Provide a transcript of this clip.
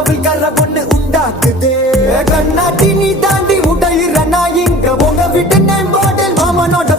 நாவில் கர ஒண்ணு உண்டாக்குதே கண்ணாட்டி நீ தாண்டி உடையிற நான் இங்க உங்க விட்டு நேம் பாடல் மாமனோட